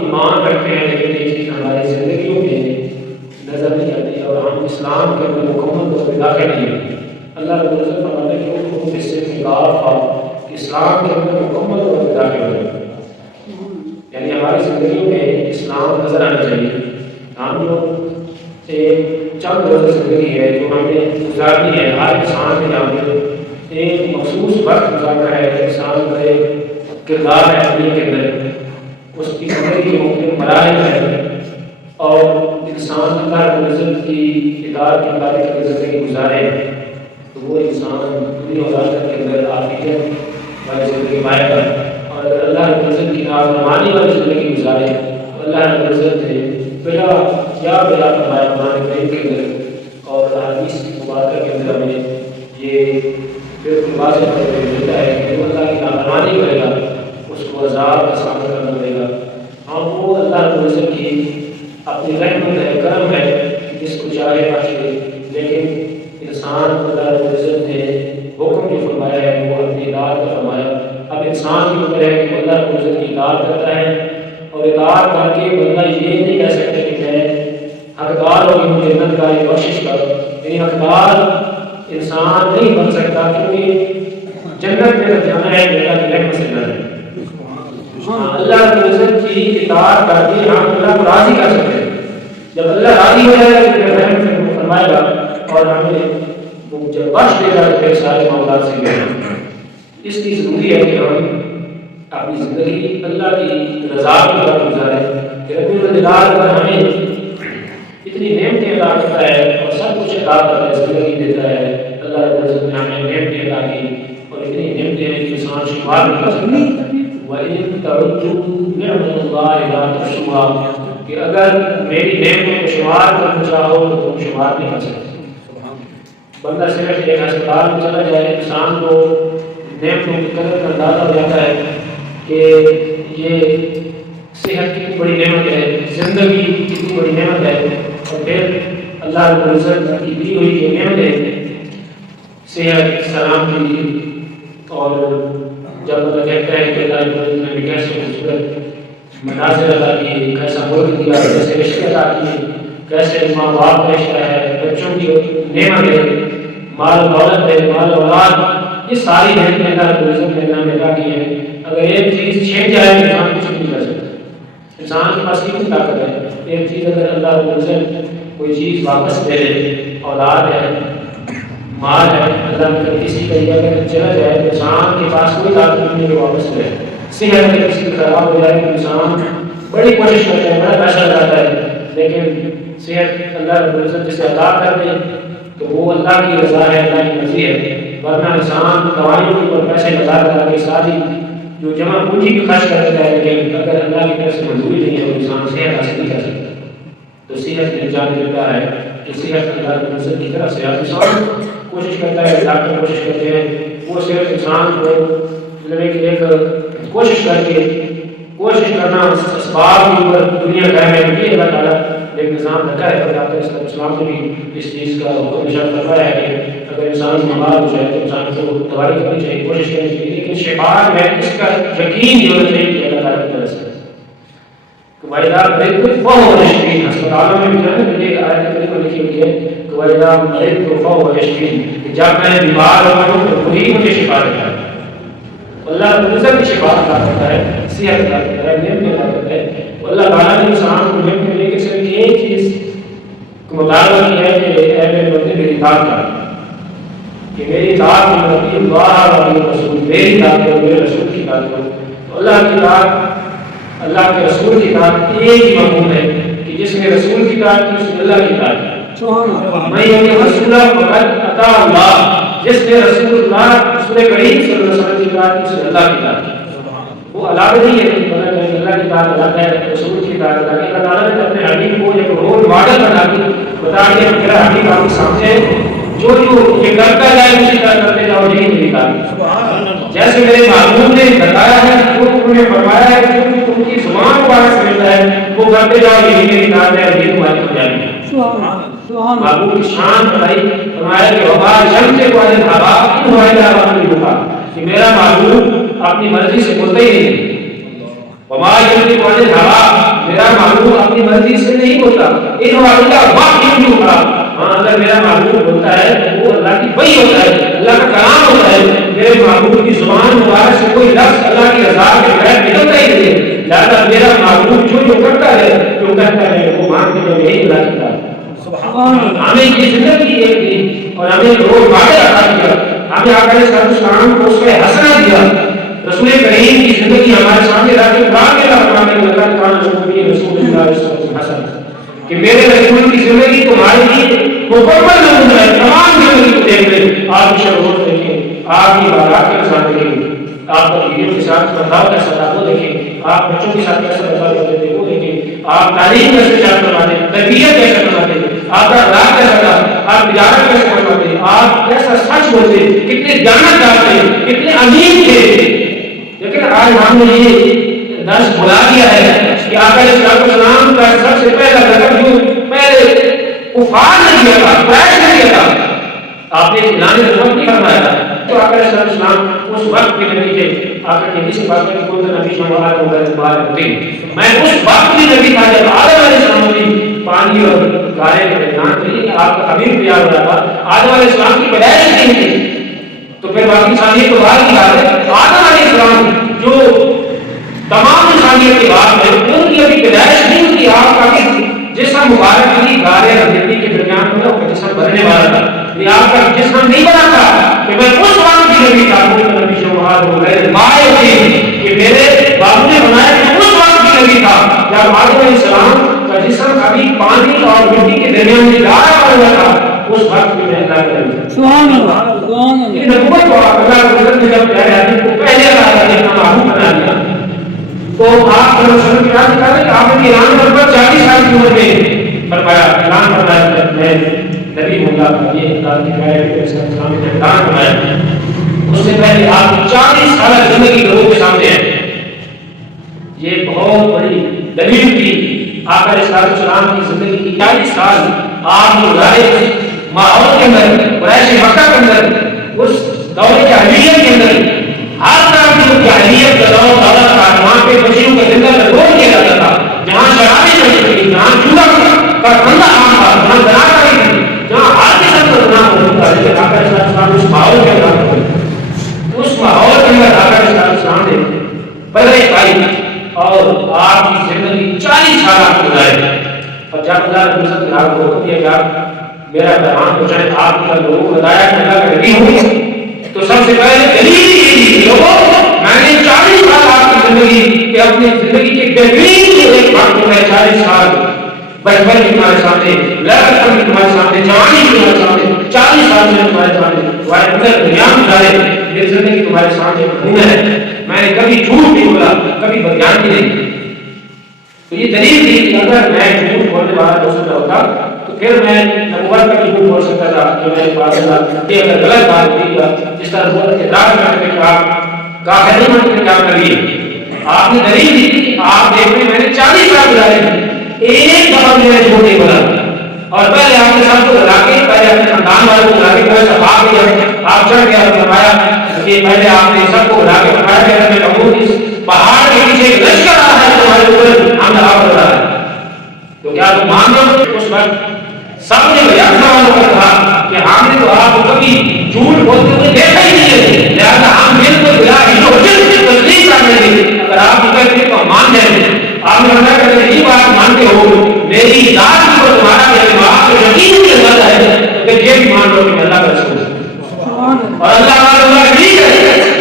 ایمان رکھتے ہیں لیکن یہ چیز ہماری زندگیوں میں نظر نہیں آتی اور ہم اسلام کے اندر مکمل طور پہ داخل نہیں ہوتے. اللہ رب العزت فرماتا ہے کہ حکم اس سے خلاف اسلام کے اندر مکمل طور پہ داخل ہو جائے. یعنی ہماری زندگیوں میں اسلام نظر آنا چاہیے. ہم جو ایک چند روز زندگی ہے جو ہم نے گزارنی ہے، ہر انسان کے یہاں پہ ایک مخصوص وقت گزارنا ہے. انسان کا ایک کردار ہے دنیا کے اندر، اس کی زندگی کے مختلف مراحل ہیں اور انسان اللہ رب العزت کی اطاعت کے مطابق زندگی گزارے تو وہ انسان دنیا اور آخرت کے اندر عافیت والی زندگی پائے گا. اور اگر اللہ رب العزت کی نافرمانی والی زندگی گزارے تو اللہ رب العزت نے بلا فرمایا قرآن کریم کے اندر اور حدیث مبارکہ کے اندر ہمیں یہ بالکل واضح طور پہ ملتا ہے کہ جو اللہ کی نافرمانی کرے گا اس کو عذاب کا سامنا کرنا پڑے گا. ہم وہ اللہ رب العزت کی اپنی رحمت ہے، کرم ہے کہ جس کو چاہے بخشے، لیکن انسان اللہ رب العزت نے حکم جو فرمایا ہے وہ اپنی اطاعت کا فرمایا. اب انسان کی اوپر ہے کہ وہ اللہ رب العزت کی اطاعت کرتا ہے اور اطاعت کر کے بندہ یہ نہیں کہہ سکتا کہ میں حقدار ہوں مجھے جنت کا یہ بخشش کرو. یعنی حقدار انسان نہیں بن سکتا کیونکہ جنت میں جانا ہے اللہ کی رحمت سے جانا ہے. اللہ رب العزت کی اطاعت کر کے ہم اللہ کو راضی کر سکتے ہیں. جب اللہ راضی ہو جائے گا تو پھر رحمت سے فرمائے گا اور ہمیں جب بخش دے گا تو پھر سارے معاملات سے گئے. اس لیے ضروری ہے کہ ہم اپنی زندگی اللہ کی رضا کے ساتھ گزاریں. کہ رب العزت پر ہمیں اتنی نعمتیں عطا کرتا ہے اور سب کچھ عطا کرتا ہے، زندگی دیتا ہے. اللہ رب العزت نے ہمیں نعمتیں عطا کی اور اتنی نعمتیں ہیں کہ انسان شمار نہیں کر سکتا. وَإِن تَعُدُّوا نِعْمَتَ اللَّهِ لَا تُحْصُوهَا کہ اگر میری نعمتوں کو شمار کرنا چاہو تو تم شمار نہیں کر سکتے. بندہ صرف ایک ہسپتال میں چلا جائے، انسان کو نعمتوں کی قدر کا اندازہ ہو جاتا ہے کہ یہ صحت کتنی بڑی نعمت ہے، زندگی کتنی بڑی نعمت ہے. اور پھر اللہ رب العزت کی دی ہوئی یہ نعمت ہے صحت سلامتی اور جب اللہ کہتا ہے کہ اللہ رب العزت نے بھی کیسے خوبصورت مناظر عطا کیے، کیسا ملک دیا، کیسے رشتے عطا کیے، کیسے ماں باپ کا رشتہ ہے، بچوں کی نعمت ہے، مال دولت ہے، مال اولاد، یہ ساری نعمتیں اللہ رب العزت نے ہمیں عطا کی ہیں. اگر ایک چیز چھین جائے تو انسان کچھ نہیں کر سکتا. انسان کے پاس کتنی طاقت ہے. ایک چیز اگر اللہ رب العزت کوئی چیز واپس دے دے، اولاد ہے، مال ہے، اللہ کا کسی کا یہ اگر چلا جائے تو انسان کے پاس کوئی طاقت نہیں ہے کہ واپس دے. صحت اگر کسی کی خراب ہو جائے تو انسان بڑی کوشش کرتا ہے، بڑا پیسہ لگاتا ہے، لیکن صحت اللہ رب العزت جسے عطا کر دے تو وہ اللہ کی رضا ہے، اللہ کی مرضی ہے. ورنہ انسان دوائیوں کے اوپر پیسے لگا کر کے ساری جو جمع پونجی بھی خرچ کر دیتا ہے، لیکن اگر اللہ کی طرف سے منظوری نہیں ہے تو انسان صحت حاصل نہیں کر سکتا. تو صحت میں جان دیتا ہے کہ صحت اللہ رب العزت کی طرف سے انسان کوشش کرتا ہے، ڈاکٹر کوشش کرتے ہیں، وہ صرف انسان کو مطلب ایک کوشش کر کے کوشش کرنا اسباب کے اوپر دنیا کا ہے یہ اللہ تعالیٰ ایک نظام رکھا ہے. اور آپ اسلام نے بھی اس چیز کا حکم ارشاد فرمایا ہے کہ اگر انسان بیمار ہو جائے تو انسان کو دوائی کرنی چاہیے، کوشش کرنی چاہیے، لیکن شفا ہے اس کا یقین یہ ہونا چاہیے کہ اللہ تعالیٰ کی طرف سے. کہ وَإِذَا مَرِضْتُ فَهُوَ يَشْفِينِ. ہسپتالوں میں بھی جو ہے نا یہ آیت کریمہ لکھی ہوئی ہے کہ وَإِذَا مَرِضْتُ فَهُوَ يَشْفِينِ کہ جب میں بیمار ہوتا ہوں تو وہی مجھے شفا دیتا ہے. اللہ رب العزت کی شفا عطا کرتا ہے، صحت عطا کرتا ہے، نعمت عطا کرتا ہے. اللہ تعالیٰ نے انسان کو نعمت ملے کہ صرف ایک چیز کو مطالبہ کی ہے کہ اے میرے بندے میری اطاعت کر، کہ میری اطاعت کی مرضی اللہ اور رسول، میری اطاعت کرو، میرے رسول کی اطاعت کرو. تو اللہ کی اطاعت، اللہ کے رسول کی اطاعت ایک ہی مفہوم ہے کہ جس نے رسول کی اطاعت کی اس نے اللہ کی اطاعت کی. میں یہ رسول فقط عطا اللہ، جس نے رسول اللہ رسول کریم صلی اللہ علیہ وسلم کی اطاعت کی اس نے اللہ کی اطاعت کی. وہ علاوہ نہیں ہے کہ اللہ کی اطاعت الگ ہے، رسول کی اطاعت الگ ہے. اللہ تعالیٰ نے اپنے حبیب کو ایک رول ماڈل بنا کے بتا دیا کہ میرا حبیب آپ کے سامنے جو یہ کرتا جائے اسی طرح کرتے جاؤ، یہی میری اطاعت. جیسے میرے محبوب نے بتایا ہے، جو انہوں نے فرمایا ہے، جو ان کی زبان مبارک سے ملتا ہے وہ کرتے جاؤ، یہی میری اطاعت ہے اور یہی تمہاری کامیابی ہے. محبوب کی شان بتائی، فرمایا کہ وبا شمس کو علی الہوا ان وحید آباد میں ہوتا کہ میرا محبوب اپنی مرضی سے بولتا ہی نہیں. وبا شمس کو علی الہوا نہیں بولتا، اللہ وحی ہوگا، ہاں اگر میرا معبود ہوتا ہے تو وہ اللہ کی وحی ہوتا ہے، اللہ کا کلام ہوتا ہے، میرے معبود کی زبان مبارک سے کوئی لفظ اللہ کی رضا کے بغیر نکلتا ہی نہیں ہے، لہٰذا میرا معبود جو کرتا ہے جو کہتا ہے وہ مان کے جو یہی اللہ کی بات ہے۔ ہمیں یہ زندگی ایک دی اور ہمیں روز وعدہ عطا کیا، ہمیں آقا علیہ السلام کو اس کا حسنہ دیا، رسول کریم کی زندگی ہمارے سامنے رکھ کے قرآن میں فرماتے ہیں اللہ تعالیٰ نے رسول اللہ صلی اللہ علیہ وسلم کہ میرے رسول کی زندگی تمہارے لیے مکمل نمونہ ہے، تمام زندگی کو دیکھ لیں، آپ کی شروع دیکھیں، آپ کی بارات کے ساتھ دیکھیں، آپ کا بیویوں کے ساتھ برتاؤ کیسا تھا وہ دیکھیں، آپ بچوں کے ساتھ کیسا برتاؤ کرتے تھے وہ دیکھیں، آپ تعلیم کیسے چارج کرواتے، تربیت کیسے کرواتے، آپ کا اخلاق کیسا تھا، آپ تجارت کیسے کرواتے، آپ کیسا سچ بولتے، کتنے دیانت دار تھے، کتنے امین تھے۔ لیکن آج ہم نے یہ درس بھلا دیا ہے کہ آقا علیہ السلام کا سب سے پہلا لقب جو پہلے کفار نے دیا تھا، قریش نے دیا تھا، آپ نے اعلان نبوت نہیں فرمایا تھا، تو آقا علیہ السلام اس وقت کے نبی تھے۔ آقا نے حدیث پاک میں کون سا نبی شمار ہوتے، میں اس وقت کی نبی تھا جب آدم علیہ السلام کی پانی اور گارے کے درمیان تھی، آپ کا خمیر تیار ہو رہا تھا، آدم علیہ السلام کی پیدائش نہیں تھی، تو پھر باقی انسانیت تو بعد کی بات ہے، آدم علیہ السلام جو تمام انسانیت کے بعد ہے ان کی ابھی پیدائش نہیں ہوئی، آپ کا جسم مبارک کی گارے اور مٹی کے درمیان میں وہ جسم بننے والا تھا، یہ آپ کا جسم نہیں بنا تھا کہ میں اس وقت کی نبی تھا، وہ نبی شمار ہو گئے مائے تھے کہ میرے بابو نے بنایا کہ اس وقت کی نبی تھا جب آدم علیہ السلام کا جسم ابھی پانی اور مٹی کے درمیان میں گارا ہوا تھا، اس وقت میں اللہ کا نبی سبحان اللہ سبحان اللہ۔ یہ نبوت کو اللہ کے حضرت نے جب پیارے آدمی کو پہلے اللہ نے اپنا معبود بنا دیا، تو آپ صلی اللہ علیہ وسلم کی بات کریں کہ آپ نے اعلان نمبر 40 سال کی عمر میں فرمایا، اعلان فرمایا کہ میں نبی ہوں گا، یہ اللہ کے پیارے اسلام نے اعلان فرمایا۔ اس سے پہلے آپ 40 سال زندگی لوگوں کے سامنے ہے، یہ بہت بڑی دلیل تھی آقا علیہ السلام کی زندگی کی 40 سال آپ گزارے ماحول کے اندر، قریش مکہ کے اندر، اس دور جاہلیت کے اندر ہر طرح کی جاہلیت کا دور دولت تھا، وہاں پہ بچیوں کا زندہ لگول کیا جاتا تھا، جہاں شرابیں چلتی تھیں، جہاں چولہا کا دھندا عام تھا، جہاں زناکاری تھی، جہاں ہر قسم کا گناہ موجود تھا، لیکن آقا علیہ السلام اس ماحول کے اندر اس ماحول کے اندر آقا علیہ السلام نے پرورش پائی اور آپ کی زندگی 40 سال آپ گزارے، اور جب اللہ نے عزت اللہ کو حکم دیا کہ آپ میرا پیغام پہنچائیں، آپ کا لوگوں کو بتایا کہ اللہ کا نبی ہوں، تو سب سے پہلے دلیل یہ تھی لوگوں میں نے 40 سال آپ کی زندگی کہ اپنی زندگی کے بہترین جو ایک وقت ہے 40 سال بچپن بھی تمہارے سامنے، لڑکپن بھی تمہارے سامنے، جوانی بھی تمہارے سامنے، 40 سال میں تمہارے سامنے تمہارے اندر دنیا گزارے، میری زندگی تمہارے سامنے نمونہ ہے، میں نے کبھی جھوٹ نہیں بولا، کبھی بدیانتی نہیں۔ تو یہ دلیل تھی کہ اگر میں جھوٹ بولنے والا ہو سکتا ہوتا تو پھر میں نبوت کا بھی جھوٹ بول سکتا تھا کہ میرے پاس کہ اگر غلط بات ہوئی گا جس طرح نبوت کے دعوے کرتے کہ آپ کافر نہیں مانتے کیا کریے، آپ نے دلیل دی کہ آپ دیکھ رہے میں نے 40 سال گزارے ہیں، ایک دفعہ میں نے جھوٹ نہیں بولا، اور پہلے آپ نے سب کو بلا کے پہلے اپنے خاندان والوں کو بلا کے پہلے سب آ گیا، آپ چڑھ گیا اور فرمایا کہ پہلے آپ نے سب کو بلا کے فرمایا کہ میں کہوں اس پہاڑ کے پیچھے ایک لشکر آ رہا ہے تمہارے اوپر حملہ ہو رہا ہے، تو کیا تم مان لو؟ اس وقت سب نے بیان سوالوں کا کہا کہ ہم نے تو آپ کو کبھی جھوٹ بولتے ہوئے دیکھا ہی نہیں ہے، لہٰذا ہم بالکل بلا حجت سے تصدیق کر رہے ہیں، اگر آپ کہتے تو مان جائیں گے، آپ نے فرمایا کہ اگر یہ بات مانتے ہو میری ذات پر تمہارا میرے باپ کو یقین کے ساتھ ہے تو پھر یہ بھی مان لو کہ اللہ کا رسول ہے، اور اللہ تعالیٰ ٹھیک ہے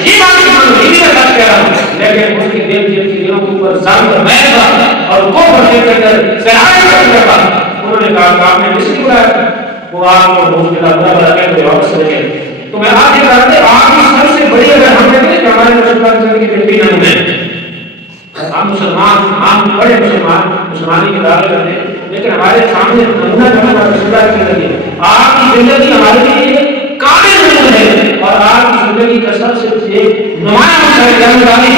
یہ بات مانو، یہ بھی میں سچ کہہ رہا ہوں، لیکن اس کے دل جن کے دلوں کے اوپر ظلم اور محض تھا اور کو بڑھنے کے اندر سہایت کرنے کا، انہوں نے کہا کہ آپ نے کس لیے بلایا، وہ آپ کو دوست کے برا بلا کے کوئی واپس لے گئے۔ تو میں آج یہ کہتے ہیں آپ کی سب سے بڑی اگر ہم کہتے ہیں کہ ہمارے مسلمان زندگی کے بہترین نمونے ہیں، ہم مسلمان، ہم بڑے مسلمانی کے دعوے کرتے ہیں، لیکن ہمارے سامنے نمونہ جمع رسول اللہ کی زندگی، آپ کی زندگی ہمارے لیے کامل نمونہ ہے، اور آپ کی زندگی کا سب سے نمایاں مسئلہ ہے جانبداری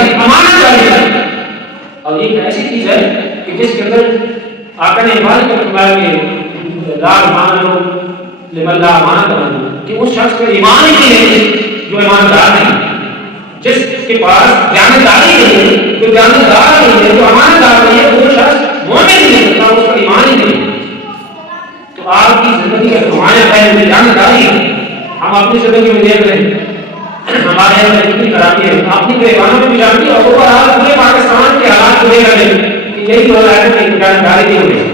امانت والی ہے، اور یہ ایسی چیز ہے کہ جس کے اندر آقا نے ایمان کا فرمایا کہ لا ایمان لو لمن لا امانت لہو، کہ اس شخص کا ایمان ہی نہیں ہے جو ایماندار نہیں، جس کے پاس جانبداری نہیں ہے، جو جانبدار نہیں ہے، جو امانتدار نہیں ہے، وہ شخص مومن نہیں ہے، زندگی میں دیکھ رہے ہیں ہمارے یہاں کتنی خرابی ہے، اپنی گریبانوں میں بھی جانتی ہے، اور وہ پورے پاکستان کے حالات کو دیکھ رہے ہیں کہ یہی ہو رہا ہے کہ جانکاری نہیں ہو رہی،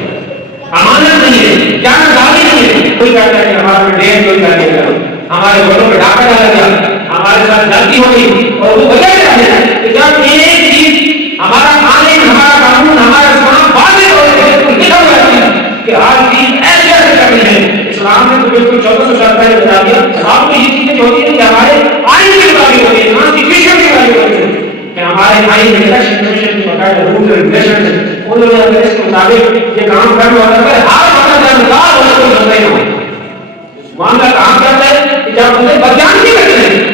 امانت نہیں ہے، جانکاری نہیں ہے، کوئی کہتا ہے کہ ہمارے ڈیر کوئی کر دے گا، ہمارے گھروں میں ڈاکہ ڈالا گیا، ہمارے ساتھ غلطی ہو گئی، اور وہ وجہ کیا ہے کہ جب ایک چیز ہمارا قانون، ہمارا قانون، ہمارا اسلام واضح طور پہ لکھا ہوا ہے کہ ہر چیز ایسے ایسے کرنی ہے، اسلام نے تو بالکل 1400 سال پہلے بتا دیا، آپ کو یہ چیزیں جو ہوتی ہیں کہ ہمارے آئین کے مطابق ہوتی ہیں، کانسٹیٹیوشن کے مطابق ہوتی ہیں کہ ہمارے آئین میں الیکشن کمیشن کی باقاعدہ رولز اینڈ ریگولیشنز ہیں، انہوں نے اگر اس کے مطابق یہ کام کرنا ہوتا ہے، ہر بندہ جانکار ہونا کوئی مسئلہ نہیں ہوتا۔ معاملہ کہاں کرتا ہے کہ جب بندے بدجانتی کرتے ہیں،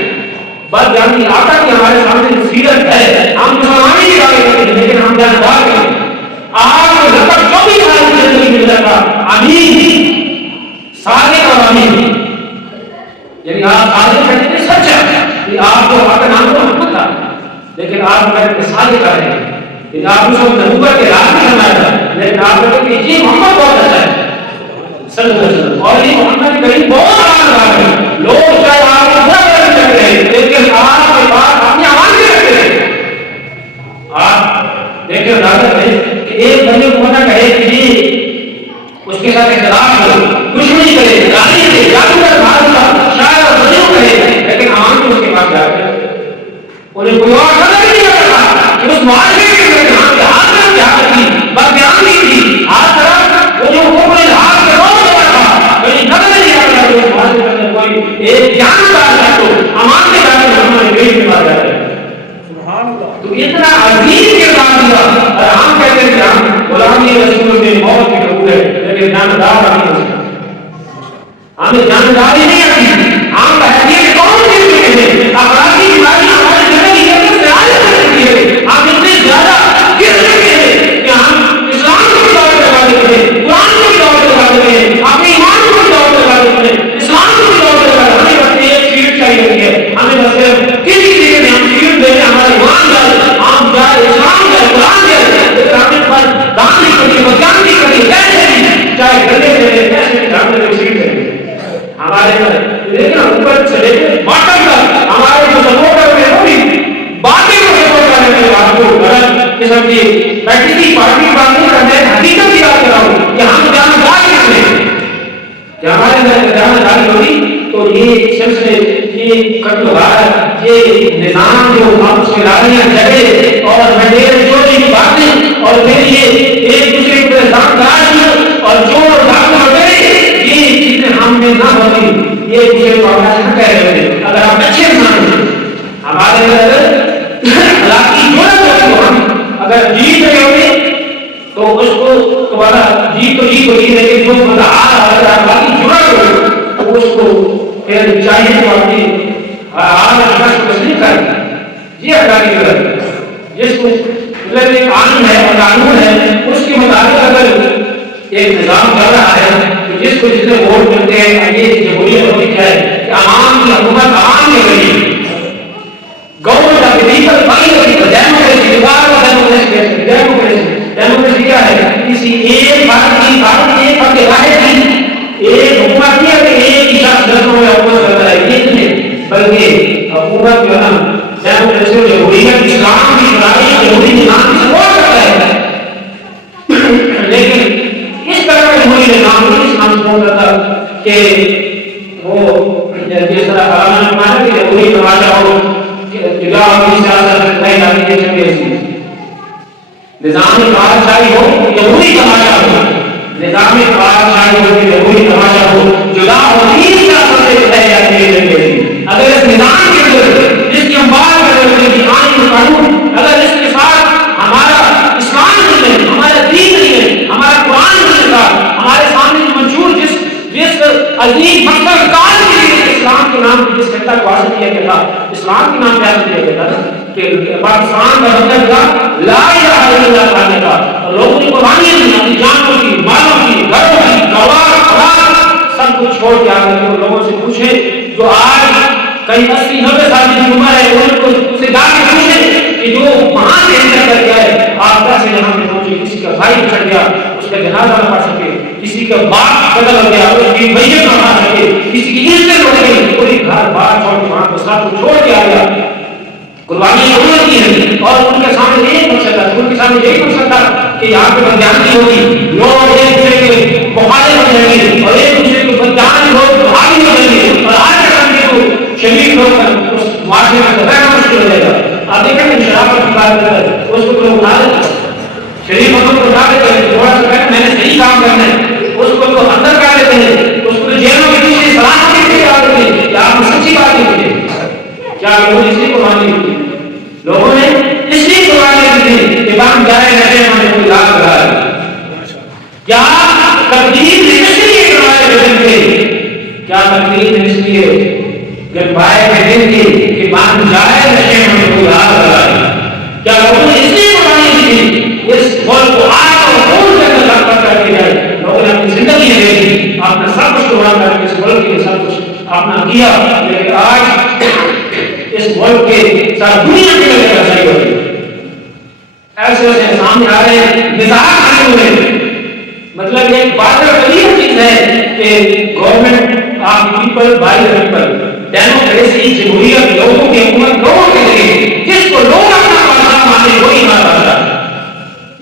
بدجانتی آتا کہ ہمارے سامنے سیرت ہے، ہم مسلمانی کی باتیں کرتے ہیں لیکن ہم جانکار ہیں۔ آپ کو لگ بھگ 24 سال کی زندگی میں ملا تھا امین صادق اور امین، یعنی آپ صادق کہتے ہیں سچا کہ آپ کو آپ کا نام تو محمد تھا لیکن آپ کہتے ہیں صادق کر رہے ہیں، لیکن آپ اس وقت نبوت کے راز نہیں کرنا تھا، لیکن آپ کہتے ہیں کہ یہ محمد بہت اچھا ہے صلی اللہ علیہ وسلم، اور یہ محمد کریم بہت آمان ہے، لوگ چاہے آپ کو برا برا کرتے ہیں لیکن آپ کے پاس اپنی آواز نہیں رکھتے ہیں۔ آپ دیکھیں اندازہ کریں کہ ایک بندے کو نہ کہے کہ اس کے ساتھ اختلاف ہو، دشمنی کرے، گالی دے، جادوگر بھاگا، شاعر اور مجنون کرے، لیکن عوام کو اس کے پاس جا کر انہیں کوئی اور نظر نہیں آتا کہ اس معاشرے کے اندر جہاں کے ہاتھ میں کیا تھی، بدیانی تھی، ہاتھ طرف وہ جو حکم الہات کے روز ہوتا تھا، کہیں نظر نہیں آتا کہ اس معاشرے کے اندر کوئی ایک جاندار ہے تو امان کے جانے ہمارے پیٹ میں مار جاتا ہے۔ تو اتنا عظیم کردار دیا، اور ہم کہتے ہیں کہ ہم غلامی رسول میں موت بھی قبول ہے لیکن جاندار نہیں ہو سکتا، ہمیں جانداری نہیں آتی، ہم بحثیت کون دے چکے ہیں، اخلاقی بیماری ہمارے زندگی کے اندر سے آج سکتی ہے، ہم اتنے زیادہ گر چکے ہیں کہ ہم اسلام کو بھی دعوت لگا دیتے ہیں، قرآن کو بھی دعوت لگا دیتے ہیں، اپنے ایمان کو بھی دعوت لگا دیتے ہیں، اسلام کو بھی دعوت لگا دیتے ہیں، ہمیں بس ایک چیز چاہیے ہوتی ہے، ہمیں بس کسی چیز میں ہم چیز دے دیں، ہمارا ایمان جائے، ہم جائے، اسلام جائے، قرآن جائے، لیکن ہمیں پر دان نہیں کرنی، بدیان نہیں کرنی، کیسے بھی چاہے گلے دے دیں، کیسے بھی ہم نے چیز دے دیں ہمارے لیکن اوپر چلے گئے باٹم تک ہمارے جو سپورٹر ہیں وہ بھی باقی کو سپورٹ کرنے کے بعد کو غلط قسم کی پریکٹیکلی پارٹی بات نہیں کرتے، حقیقت کی بات کر رہا ہوں کہ ہم جانکاری رکھتے ہیں کہ ہمارے اندر جانکاری ہوگی تو یہ سلسلے، یہ قتل غارت، یہ نظام جو آپس میں لڑائیاں جھگڑے اور مڈیل چوری کی باتیں اور پھر یہ ایک دوسرے کو الزام تراشی اور چور اور ڈاکو وغیرہ، یہ چیزیں ہم میں نہ ہوتی، یہ دوسرے کو آواز نہ کہہ رہے تھے۔ اگر ہم اچھے انسان ہیں، ہمارے اندر اخلاقی جرأت ہوتی ہو، ہم اگر جیت رہے ہوتے تو اس کو تمہارا جیت تو جیت ہوتی، لیکن جو بندہ آ رہا ہے اگر اخلاقی جرأت ہو تو اس کو پھر چاہیے تو اپنی آج شخص کو تسلیم کر، یہ اخلاقی جرأت ہے جس کو مطلب ایک قانون ہے اور قانون ہے اس کے مطابق اگر ایک نظام کر رہا ہے تو جس کو جتنے ووٹ ملتے ہیں، یہ جمہوریت ہوتی ہے کہ عوام کی حکومت عوام نے کری، government of the people, democracy کیا ہے؟ کسی ایک بھارت کی ایک فرد واحد کی ایک حکومت نہیں ہے کہ ایک ہی شخص دسوں میں حکومت کرتا ہے، یہ نہیں، بلکہ حکومت جو ہے نا ڈیموکریسی اور جمہوریت اسلام کی شرائع جمہوری نظام کی سپورٹ کرتا ہے، لیکن اس طرح کا جمہوری نظام نہیں اسلام سپورٹ کرتا کہ وہ جس طرح علامہ نے مانا کہ جمہوری تماشا ہو، جگہ کی سیاست نہیں جاتی ہے، چنگیزی نظام بادشاہی ہو، جمہوری تماشا ہو، نظام بادشاہی ہو، جمہوری تماشا ہو، جدا ہوتی ہی سیاست سے بتائی جاتی ہے چنگیزی۔ اگر اس نظام کے اندر جس کی ہم بات کر رہے ہیں آئین قانون، اگر اس کے ساتھ ہمارا اسلام نہیں ہے، ہمارا دین نہیں ہے، ہمارا قرآن نہیں ہے، ہمارے سامنے منشور جس عظیم مقصد کار کے لیے اسلام کے نام پر جس خطہ کو حاصل کیا گیا تھا، اسلام کے نام پہ حاصل کیا گیا تھا کہ پاکستان کا مطلب تھا لا الہ الا اللہ کہنے کا، لوگوں کی قربانیاں دی، اپنی جانوں کی، مالوں کی، گھروں کی، اولاد سب کچھ چھوڑ کے آ کر لوگوں سے پوچھے جو آج کئی 80-90 سال کی عمر ہے، ان کو سے جا کے پوچھے کہ جو وہاں سے انٹر کر گیا ہے آپ کیسے یہاں پہ پہنچے، کسی کا بھائی بچھ گیا اس کا جنازہ نہ پڑھ سکے، کسی کا باپ بدل ہو گیا، اس کی میت نہ مار سکے، کسی کی عزت ہو گئی، پوری گھر بار چھوڑ کے وہاں کو سب کو چھوڑ کے آ گیا، قربانی انہوں کی ہے، اور ان کے سامنے ایک مقصد تھا، ان کے سامنے ایک مقصد تھا کہ یہاں پہ بدیانتی ہوگی، لوگ ایک دوسرے کے مخالف ہو جائیں گے اور ایک دوسرے کو بدیان لوگ حاوی ہو جائیں گے اور آج کے سامنے کو شریک ہو کر اس معاشرے میں رہنا مشکل ہو جائے گا۔ آپ دیکھیں کہ شرافت کی بات کر رہے اس کو لوگ اٹھا دیتے شریف مطلب کو اٹھا دیتے ہیں، تھوڑا سا کہتے میں نے صحیح کام کرنا ہے، اس کو تو اندر کر دیتے ہیں، اس کو جیلوں کے پیچھے سلامتی کے لیے آ دیتے ہیں کہ آپ نے سچی بات کی ہے۔ کیا لوگوں نے اس لیے قربانی کی؟ لوگوں نے اس لیے قربانی کی تھی کہ بام جائے رہے ہمیں کوئی یاد رہا ہے۔ کیا تقدیر نے اس لیے کروایا جن کے، کیا تقدیر نے اس لیے گنوائے کے دن کی کہ بام جائے رہے ہمیں کوئی یاد رہا ہے؟ کیا لوگوں نے اس لیے قربانی کی تھی اس ملک کو آگ اور خون کے اندر لگتا کر کے جائے؟ لوگوں نے اپنی زندگی دے دی، اپنا سب کچھ قربان کر کے اس ملک کے سب کچھ اپنا کیا، لیکن آج اس ملک کے ساری دنیا کے لیے صحیح ہو گئی۔ ایسے ایسے سامنے آ رہے ہیں مزاج کھڑے ہوئے، مطلب ایک بات کلیئر چیز ہے کہ government of people by the people, democracy جمہوریت لوگوں کی حکومت لوگوں کے لیے، جس کو لوگ اپنا بادشاہ مانے وہی ہمارا بادشاہ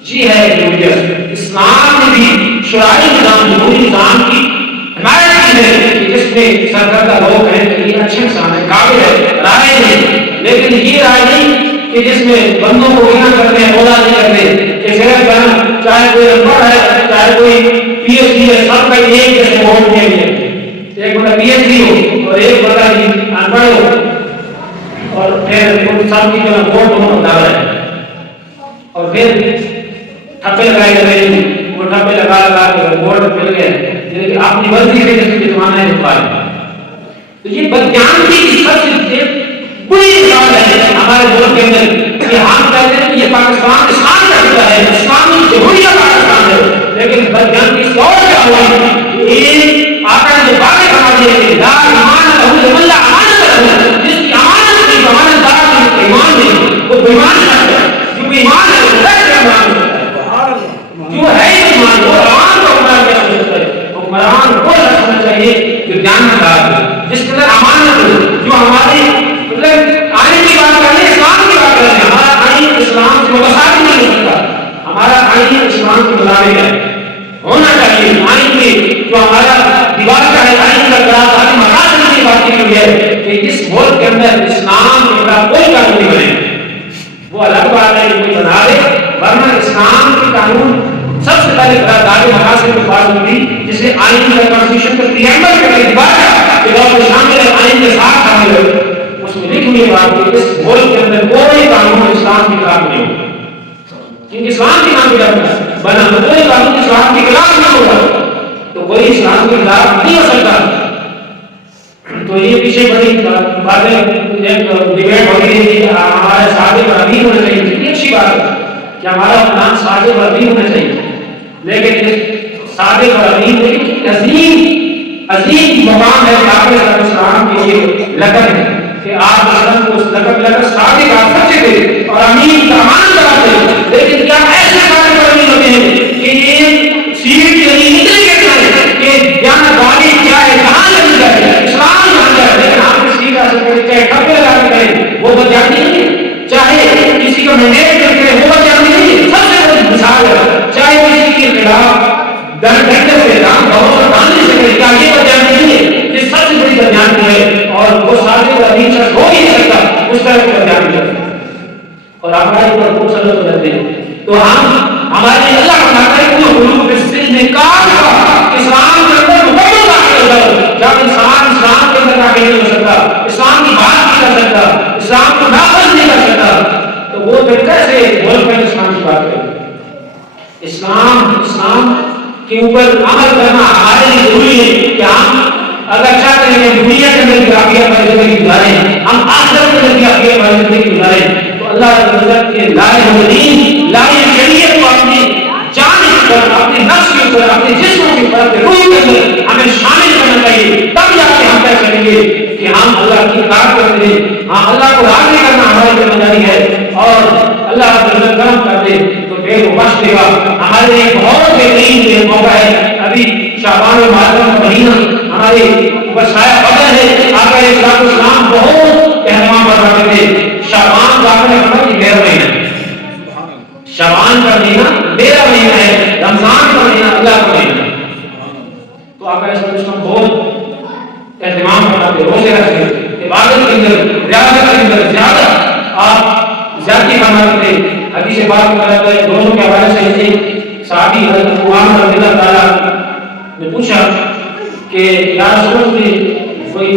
جی ہے جمہوریت۔ اسلام نے بھی شرعی نظام جمہوری نظام کی حمایت کی ہے کہ جس میں سرکردہ لوگ ہیں کہ یہ اچھے انسان ہے، قابل ہے، رائے ہیں، لیکن یہ رائے نہیں کہ جس میں بندوں کو گنا کرتے ہیں، مولا نہیں کرتے کہ صرف بنا چاہے کوئی انپڑھ ہے چاہے کوئی پی ایچ ڈی ہے، سب کا ایک جیسے ووٹ دیا گیا، ایک بڑا پی ایچ ڈی ہو اور ایک بڑا انپڑھ ہو اور پھر ان سب کی جو ووٹ دونوں بتا رہے ہیں اور پھر ٹھپے لگائے گئے ہیں، وہ ٹھپے لگا کے ووٹ مل گئے لیکن اپنی مرضی سے جس کی زمانہ ہے پائے۔ تو یہ بدیانتی کی سب سے بری مثال ہے ہمارے ملک کے اندر کہ ہم کہتے ہیں کہ یہ پاکستان اسلام کا حصہ ہے، اسلامی جمہوریہ پاکستان ہے، لیکن بدیانتی سے اور کیا ہوا یہ آقا نے باتیں بتا دی کہ لا ایمان لہ من لا امانت لہ، جس کی امانت نہیں امانت دار کا ایمان نہیں وہ بے ایمان ہے، جو ایمان ہے وہ کیا ایمان ہے، جو ہے ایمان وہ ایمان کو اپنا کیا سکتا ہے، حکمران کو رکھنا چاہیے جو جانبدار ہے، جس کے اندر امانت ہو، جو ہماری مطلب آئین کی بات کریں اسلام کی بات کریں، ہمارا آئین اسلام سے متصادم نہیں ہو سکتا، ہمارا آئین اسلام کے مطابق ہے ہونا چاہیے۔ آئین میں جو ہمارا دیوار کا ہے آئین کا قرار مقاصد کی بات کی ہے کہ اس ملک کے اندر اسلام کا کوئی قانون نہیں بنے، وہ الگ بات ہے کہ کوئی بنا دے، ورنہ اسلام کے قانون سب سے پہلے داغ مقاصد کی بات ہوتی جسے آئین کا کانسٹیٹیوشن کا پریامبل کا دیوار ہے کہ لوگ شامل آئین کے ساتھ شامل ہو، اس میں لکھی ہوئی بات کہ اس ملک کے اندر کوئی قانون اسلام کے خلاف نہیں ہوگا، کیونکہ اسلام کے نام پہ بنا کوئی قانون اسلام کے خلاف نہیں ہوگا، تو کوئی اسلام کے خلاف نہیں ہو سکتا۔ تو یہ پیچھے بڑی باتیں ایک ڈیبیٹ ہو رہی ہے کہ ہمارے صادق اور امین ہونا چاہیے، کتنی اچھی بات ہے کہ ہمارا نام صادق اور امین ہونا چاہیے، لیکن صادق اور امین ایک عظیم مقام ہے آپ علیہ السلام کے لیے لقب ہے کہ آپ وسلم کو اس لقب صادق آپ سچے تھے اور امین کا امان کراتے، لیکن کیا ایسے صادق اور امین ہوتے ہیں کہ یہ سیٹ کے لیے نکل گئے کہ دیانتداری کیا ہے، کہاں لگی جائے، اسلام کہاں جائے، لیکن آپ نے سیدھا سکتے چاہے ٹھپے لگا کے کریں وہ بدیانتی نہیں ہے، چاہے کسی کا مینڈیٹ کر کے وہ بدیانتی نہیں ہے، سب سے بڑی مثال ہے، چاہے کسی کے خلاف ڈنڈے سے رام بہت باندھنے سے کرے، کیا یہ بدیانتی نہیں ہے؟ یہ سب سے بڑی بدیانتی ہے اور وہ صادق اور امین شخص ہو ہی نہیں سکتا اس طرح کی بدیانتی ہے اور ہمارے اوپر خوب سلط ہو جاتے ہیں۔ تو ہمارے اللہ بناتا ہے کہ قلوب السلم کافہ، اسلام کے اندر مکمل داخل ہو جاؤ، جب انسان اسلام کے اندر داخل نہیں ہو سکتا، اسلام کی بات نہیں کر سکتا، اسلام کو نافذ نہیں کر سکتا، تو وہ پھر کیسے ملک میں اسلام کی بات کرے؟ اسلام کے اوپر عمل کرنا ہمارے لیے ضروری ہے کہ ہم اگر چاہتے ہیں کہ دنیا کے اندر کافیہ پر زندگی گزاریں، ہم آخرت کے اندر کافیہ پر زندگی گزاریں، تو اللہ تعالیٰ کے لائے دین لائے شریعت کو اپنی جان کے اوپر، اپنے نفس کے اوپر، اپنے جسم کے اوپر، اپنے روح کے اندر ہمیں شامل کرنا چاہیے، تب جا کے ہم طے کریں گے کہ ہم اللہ کی اطاعت کرتے ہیں، ہاں اللہ کو راضی کرنا ہماری ذمہ داری ہے اور اللہ تعالیٰ کرم کر دے تو پھر وہ بخش دے گا۔ ہمارے لیے بہت بہترین موقع ہے ابھی شعبان المعظم کا مہینہ ہمارے اوپر سایہ بدر ہے، آقا علیہ الصلوۃ والسلام بہت اہتمام فرماتے تھے شعبان کا میرا مہینہ ہے، شعبان کا مہینہ میرا مہینہ ہے، رمضان کا مہینہ اللہ کا مہینہ ہے۔ تو آقا علیہ الصلوۃ والسلام بہت اہتمام فرماتے، روزے رکھتے، عبادت کے اندر ریاضت کے اندر زیادہ آپ زیادتی فرماتے تھے۔ حدیث پاک میں آتا ہے دونوں کے حوالے سے ایسے صحابی حضرت عمر رضی اللہ تعالیٰ نے پوچھا کہ یا رسول اللہ کوئی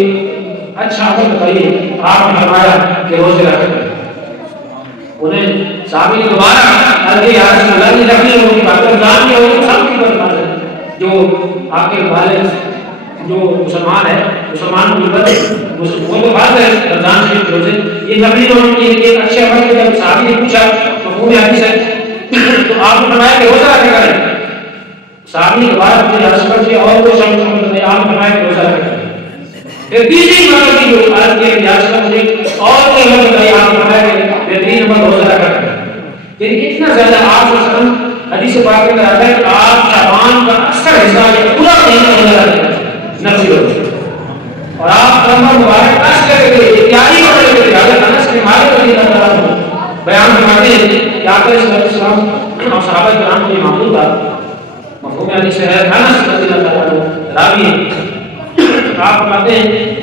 اچھا عمل بتائیے، آپ نے فرمایا کہ روزے رکھیں۔ انہیں صحابی نے دوبارہ عرض کی یا رسول اللہ یہ رکھنے لوگوں کی بات رمضان کے ہو سب کی بات ہے، جو آپ کے والد جو مسلمان ہے مسلمان کی بات وہ تو بات ہے رمضان شریف روزے یہ نبی لوگوں کے لیے ایک اچھے عمل کے جب صحابی نے پوچھا مفہوم حدیث ہے تو آپ نے فرمایا کہ روزہ رکھا کریں۔ صحابی کے بعد مجھے رسول کی اور کوئی شخص نے آپ نے فرمایا کہ روزہ رکھا کریں۔ پھر تیسری مرتبہ کی جو عرض کی کہ رسول مجھے اور کوئی عمل بتائیے، آپ نے فرمایا کہ بہترین عمل روزہ رکھا کریں۔ یعنی کتنا زیادہ آپ صلی اللہ علیہ وسلم حدیث پاک میں آتا ہے کہ آپ شعبان کا اکثر حصہ یہ پورا مہینہ روزہ رکھتے ہیں نفسی روزے، اور آپ رمضان مبارک کس کرتے تھے تیاری کرتے تھے۔ حضرت انس بن مالک رضی اللہ تعالیٰ عنہ بیان فرماتے ہیں کہ آقا علیہ السلام اور صحابہ کرام کو یہ معقول تھا، مفہوم حدیث ہے انس رضی اللہ تعالیٰ عنہ راوی ہیں، آپ فرماتے ہیں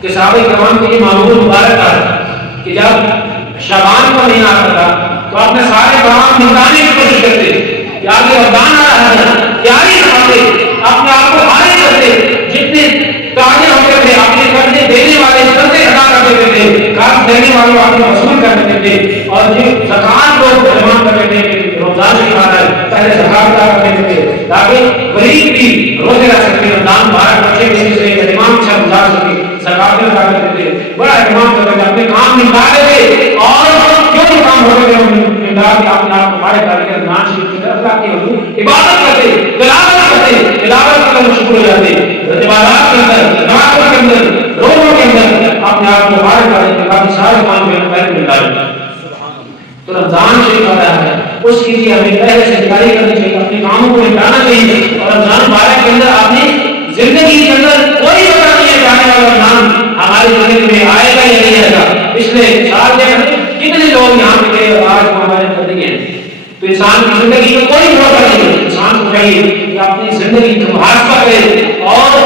کہ صحابہ کرام کو یہ معمول مبارک تھا کہ جب شعبان کا مہینہ آتا تھا تو اپنے سارے کام نمٹانے کی کوشش کرتے کہ آگے رمضان آ رہا ہے، تیاری کرتے، اپنے آپ کو حاضر کرتے، جتنے تاجر ہوتے تھے اپنے قرضے دینے والے قرضے ادا کر دیتے تھے، قرض دینے والوں اپنے وصول کر دیتے تھے، اور جو زکات لوگ جمع کر دیتے تھے رمضان شریف آ رہا ہے پہلے زکات ادا کر دیتے تھے تاکہ غریب بھی روزے رکھ سکے، رمضان مبارک بچے کسی سے اہتمام کے ساتھ گزار سکے، زکات ادا کر دیتے تھے، بڑا اہتمام کرتے تھے، اپنے کام نمٹا دیتے اور جو کام ہوتے تھے نمٹا کے اپنے آپ کو ہمارے کر کے رمضان شریف کی طرف اللہ کی حضور عبادت کرتے، تلاوت کرتے، تلاوت کرتے مشغول ہو جاتے، عبادات کے اندر، نمازوں کے اندر، روزوں کے اندر اپنے آپ کو ہمارے کر کے باقی سارے کام جو پہلے نمٹا دیتے۔ تو رمضان شریف آ رہا ہے اس کے لیے ہمیں پہلے سے تیاری کرنی چاہیے، اپنے کاموں کو نمٹانا چاہیے، اور رمضان مبارک کے اندر اپنی زندگی کے اندر کوئی پتہ نہیں ہے جانے والا رمضان ہماری زندگی میں آئے گا یا نہیں آئے گا۔ پچھلے سال کے کتنے لوگ یہاں پہ تھے اور آج ہمارے زندگی ہیں، تو انسان کی زندگی میں کوئی بھروسہ نہیں ہے۔ انسان کو چاہیے کہ اپنی زندگی کا محاسبہ کرے اور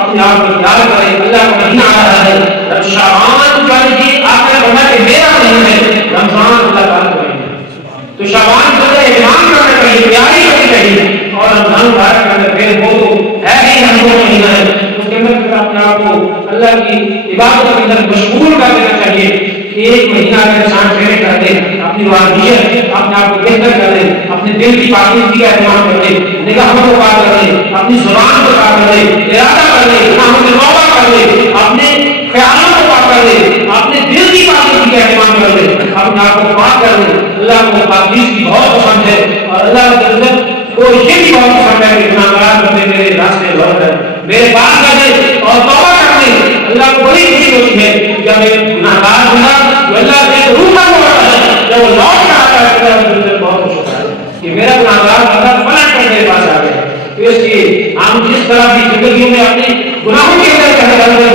اپنے آپ کو تیار کرے۔ اللہ کا مہینہ آ رہا ہے، شعبان کا آپ نے فرمایا کہ میرا مہینہ ہے، رمضان اللہ تعالیٰ کا مہینہ ہے، تو شعبان کا اہتمام کرنا چاہیے، تیاری کرنی چاہیے، اور رمضان مبارک کے اندر پھر وہ تو ہے ہی ہم کو مہینہ ہے، اس کے اندر پھر اپنے آپ کو اللہ کی عبادت کے اندر مشغول کر دینا چاہیے کہ ایک مہینہ اگر انسان پھیرے کر دے، اپنی روحانیت اپنے آپ کو بہتر کر دے، اپنے دل کی پاکیزگی کا اہتمام کر دے، نگاہوں کو پاک کر دے، اپنی زبان کو پاک کر دے، ارادہ کر دے، گناہوں سے توبہ کر دے، اپنے خیالوں کو پاک کر دے، اپنے دل کی پاکیزگی کا اہتمام کر دے، اپنے آپ کو پاک کر دے۔ اللہ کو پاکیزگی بہت پسند ہے، اور اللہ کے اندر کو یہ بھی بہت پسند ہے کہ گناہگار بندے میرے راستے لوٹ کر میرے پاس کر دے اور توبہ کر دے۔ اللہ کو بڑی خوشی ہوتی ہے جب ایک گناہگار بندہ جو اللہ سے روح کا ہوتا ہے جب وہ لوٹ کر آتا ہے تو اللہ بہت خوش ہوتا ہے کہ میرا گناہگار بندہ پلٹ کر میرے پاس آ گیا۔ تو اس لیے ہم جس طرح کی زندگی میں اپنے گناہوں کے اندر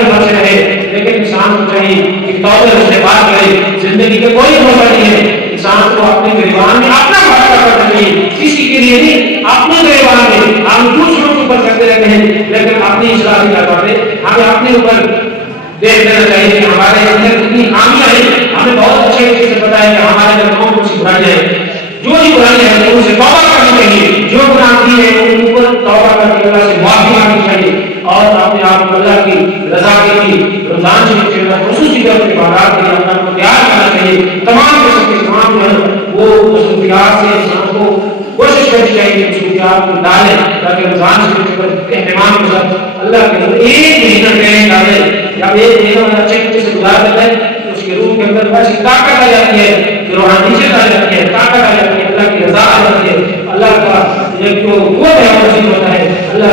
پھنسے رہے، لیکن انسان کو چاہیے کہ توبہ سے بات کرے۔ زندگی کا کوئی بھروسہ نہیں ہے، انسان کو اپنے گریبان میں اپنا بھروسہ کرنا چاہیے، کسی کے لیے نہیں، اپنے گریبان میں۔ ہم دوسروں کے اوپر کرتے رہتے ہیں لیکن اپنی اصلاح نہیں کر پاتے۔ ہمیں اپنے اوپر دیکھ لینا چاہیے کہ ہمارے اندر کتنی خامیاں ہیں۔ ہمیں بہت اچھے طریقے سے پتا ہے کہ ہمارے اندر کون سی برائیاں ہیں، جو بھی برائیاں ہیں ان سے توبہ کرنی چاہیے، جو گناہ کی ہے ان کے اوپر توبہ کر کے اللہ سے معافی مانگنی چاہیے، اور اپنے آپ کو اللہ کی رضا کے لیے رمضان شریف کے اندر خصوصی طور پر عبادات کے لیے اپنا کو تیار کرنا چاہیے۔ تمام قسم کے کام جو ہے وہ مصروفیات سے انسان کو کوشش کرنی چاہیے کہ مصروفیات کو ڈالیں تاکہ رمضان شریف پر اہتمام کے ساتھ اللہ کے اندر ایک مہینہ ٹریننگ ڈالیں۔ جب ایک مہینہ اچھے طریقے سے گزار لیتا ہے تو اس کے روح کے اندر ایسی طاقت آ جاتی ہے، روحانیت آ جاتی ہے، طاقت آ جاتی ہے، اللہ کی رضا آ جاتی ہے، اللہ کا ایک جو قوت ہے وہ نصیب ہوتا ہے۔ اللہ